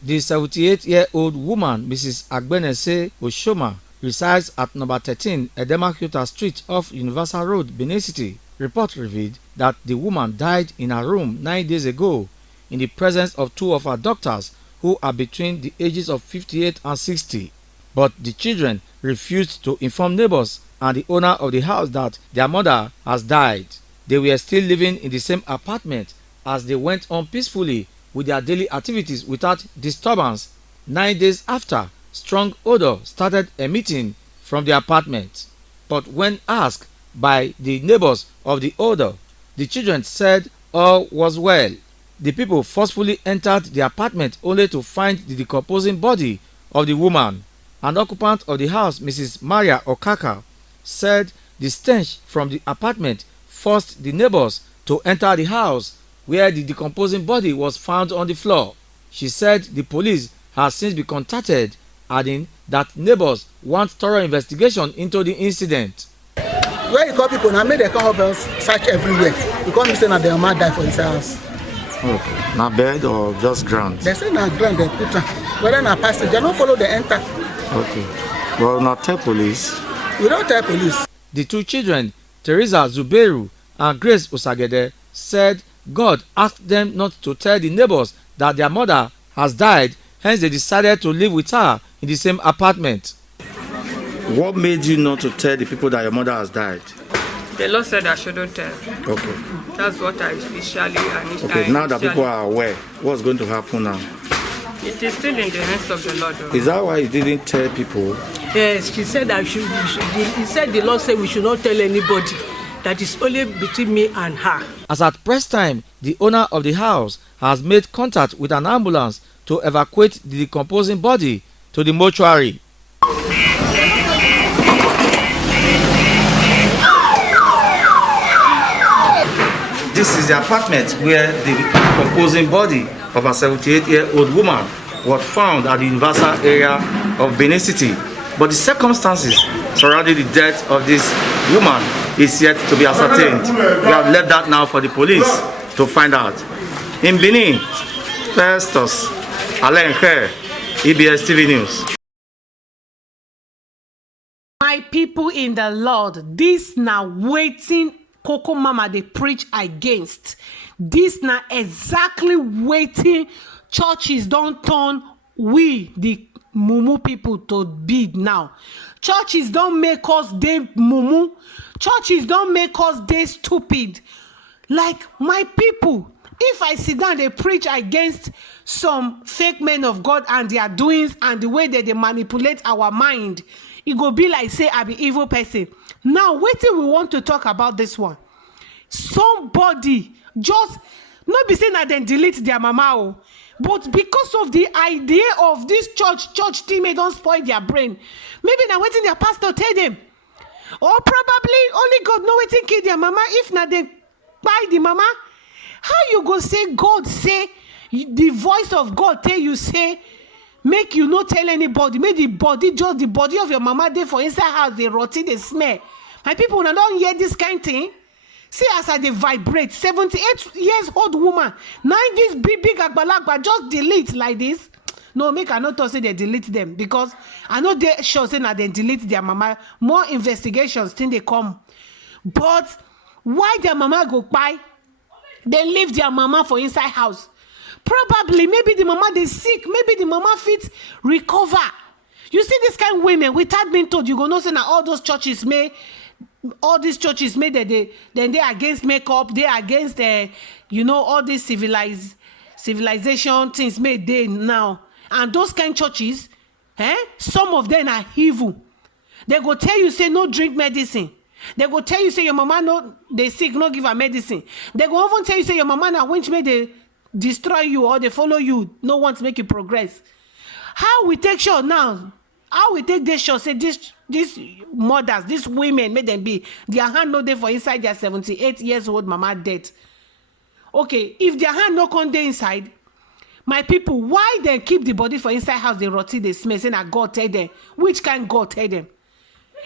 The 78-year-old woman, Mrs. Agbenese Oshoma, resides at number 13 Edemakuta Street off Universal Road, Benin City. Report revealed that the woman died in her room 9 days ago in the presence of two of her doctors who are between the ages of 58 and 60. But the children refused to inform neighbors and the owner of the house that their mother has died. They were still living in the same apartment as they went on peacefully with their daily activities without disturbance. 9 days after, strong odor started emitting from the apartment. But when asked by the neighbors of the odor, the children said all was well. The people forcefully entered the apartment only to find the decomposing body of the woman. An occupant of the house, Mrs. Maria Okaka, said the stench from the apartment forced the neighbors to enter the house where the decomposing body was found on the floor. She said the police has since been contacted, adding that neighbors want thorough investigation into the incident. Where you call people now, make them come up and search everywhere. Because you say that their man died for his house. Okay. Na bed or just ground? They say na ground they put her. Whether na passage, they don't follow the enter. Okay. Well, not tell police. We don't tell police. The two children, Teresa Zuberu and Grace Osagede, said God asked them not to tell the neighbors that their mother has died, hence they decided to live with her in the same apartment. What made you not to tell the people that your mother has died? The Lord said I shouldn't tell. Okay. That's what I initially. Okay, now that people are aware, what's going to happen now? It is still in the hands of the Lord. Is that why you didn't tell people? Yes, she said that he said the Lord said we should not tell anybody. That is only between me and her. As at press time, the owner of the house has made contact with an ambulance to evacuate the decomposing body to the mortuary. This is the apartment where the decomposing body of a 78-year-old woman was found at the Universal area of Benin City. But the circumstances surrounding the death of this woman is yet to be ascertained. We have left that now for the police to find out. In Benin, Festus Alenke, EBS TV News. My people in the Lord, this now waiting Coco Mama they preach against. This now exactly waiting churches don't turn we the mumu people to bid now. Churches don't make us they mumu. Churches don't make us they stupid. Like my people, if I sit down they preach against some fake men of God and their doings and the way that they manipulate our mind, it go be like say I be evil person. Now wait till we want to talk about this one. Somebody just not be saying that then delete their mama, but because of the idea of this church team, they don't spoil their brain. Maybe now waiting their pastor tell them, or probably only God know waiting kill their mama. If not they buy the mama, how you go say God say the voice of God tell you say make you not tell anybody, make the body just the body of your mama there for inside house they rotty they smell. My people now don't hear this kind of thing. See as I they vibrate. 78 years old woman. Now this big agbalagba just delete like this. No, make I not say they delete them because I know they sure say that they delete their mama. More investigations till they come. But why their mama go by? They leave their mama for inside house. Probably maybe the mama they sick. Maybe the mama fit recover. You see this kind of women without being told, you go know say that all those churches may. All these churches made that they against makeup, they against all these civilization things made they now. And those kind of churches, some of them are evil. They go tell you say no drink medicine. They go tell you say your mama no they sick, no give her medicine. They go even tell you say your mama na winch may they destroy you or they follow you, no want to make you progress. How we take sure now? How we take this sure say these mothers, these women, may them be their hand no there for inside their 78 years old mama dead. Okay, if their hand no come there inside, my people, why they keep the body for inside house they rotty they smell saying that God tell them? Which kind God tell them?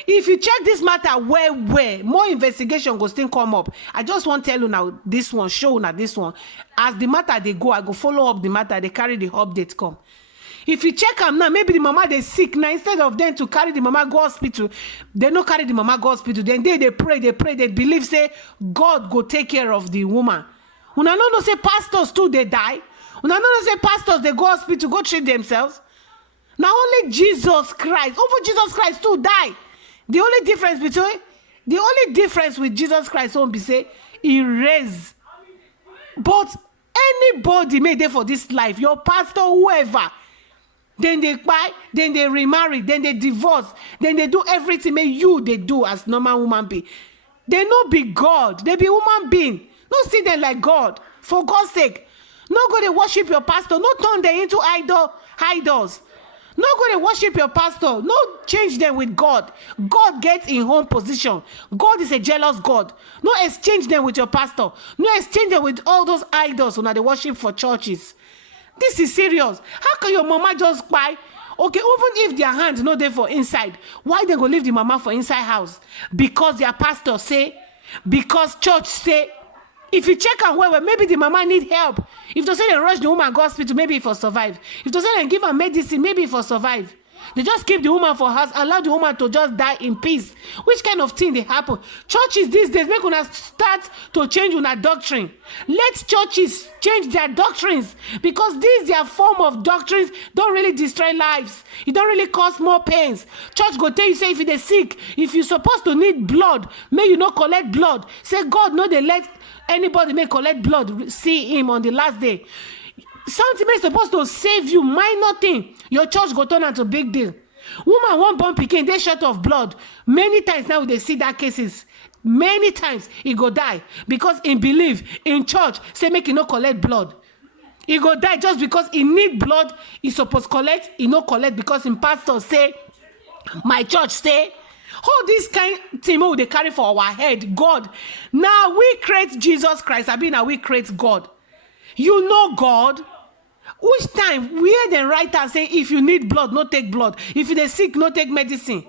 if you check this matter well, more investigation go still come up. I just want tell you now this one, show now this one. As the matter they go, I go follow up the matter. They carry the update come. If you check am now, maybe the mama they sick now. Instead of them to carry the mama go hospital, they no carry the mama go hospital. Then they pray, they believe say God go take care of the woman. Una no say pastors too they die. Una no say pastors they go hospital go treat themselves. Now only Jesus Christ, over Jesus Christ too die. The only difference with Jesus Christ won't be say he raised. But anybody made there for this life, your pastor, whoever, then they buy, then they remarry, then they divorce, then they do everything they do as normal woman be. They no be God, they be human being. No see them like God. For God's sake, no go to worship your pastor, no turn them into idols. No go to worship your pastor. No change them with God. God gets in own position. God is a jealous God. No exchange them with your pastor. No exchange them with all those idols when they worship for churches. This is serious. How can your mama just buy? Okay, even if their hands no there for inside, why they go leave the mama for inside house? Because their pastor say, because church say. If you check out where maybe the mama need help. If they say they rush the woman to hospital, maybe for survive. If they say they give her medicine, maybe for survive. They just keep the woman for house, allow the woman to just die in peace. Which kind of thing they happen? Churches these days make una start to change una doctrine. Let churches change their doctrines because these their form of doctrines don't really destroy lives. It don't really cause more pains. Church go tell you say if you dey sick, if you supposed to need blood, may you not collect blood. Say God no they let anybody may collect blood, see him on the last day. Something is supposed to save you, minor thing. Your church go turn into big deal. Woman won't born pikin, they short of blood. Many times now they see that cases. Many times he go die because in belief in church say make he no collect blood. He go die just because he need blood. He supposed collect, he no collect because in pastor say, my church say. All this kind thing they carry for our head, God. Now we create Jesus Christ. I mean, now we create God. You know God. Which time we hear the writer say, if you need blood, no take blood. If you're sick, no take medicine.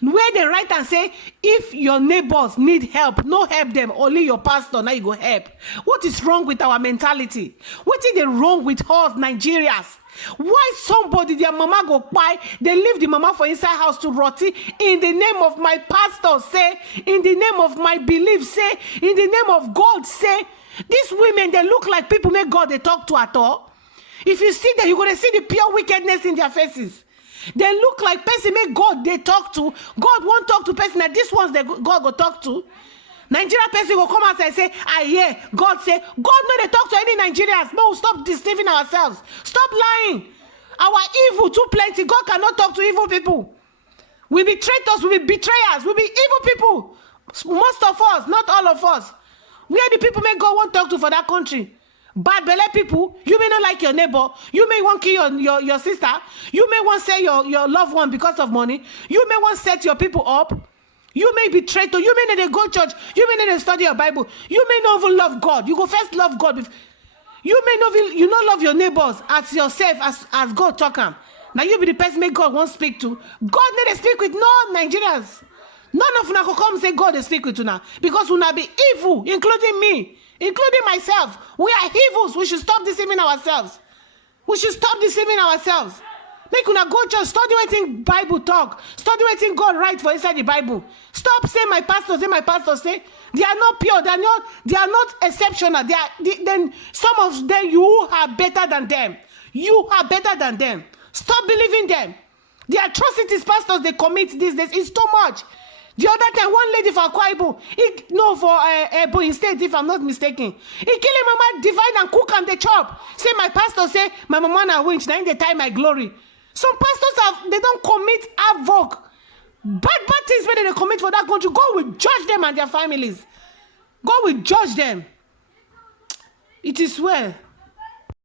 Where the writer say, if your neighbors need help, no help them. Only your pastor now you go help. What is wrong with our mentality? What is the wrong with us Nigerians? Why somebody their mama go buy, they leave the mama for inside house to rotty in the name of my pastor say, in the name of my belief say, in the name of God say. These women they look like people make God they talk to at all. If you see them, you're gonna see the pure wickedness in their faces. They look like person make God they talk to. God won't talk to person that these ones that God go talk to. Nigeria person will come out and say, I hear God say, God no they talk to any Nigerians. No, stop deceiving ourselves. Stop lying. Our evil too plenty. God cannot talk to evil people. We be traitors, we be betrayers, we be evil people. Most of us, not all of us. We are the people may God won't talk to for that country. Bad belly people, you may not like your neighbor, you may want to kill your sister, you may want to say your loved one because of money, you may want to set your people up. You may be traitor. You may not go church. You may not study your Bible. You may not even love God. You go first love God. You may not even, you not love your neighbors as yourself as God talk am. Now you be the person make God won't speak to. God need to speak with no Nigerians. None of una go come say God they speak with una because una be evil, including me, including myself. We are evils. We should stop deceiving ourselves. We should stop deceiving ourselves. Make una go church, study wetin Bible talk, study wetin God write for inside the Bible. Stop saying my pastor say. They are not pure, they are not exceptional. Then some of them you are better than them. You are better than them. Stop believing them. The atrocities pastors they commit these days is too much. The other time, one lady for Akwa for Ebonyi State, if I'm not mistaken. He kill him, mama, divide and cook and they chop. Say my pastor say, my mama na winch, now in the time my glory. Some pastors they don't commit havoc. Bad things when they commit for that country. God will judge them and their families. God will judge them. It is well.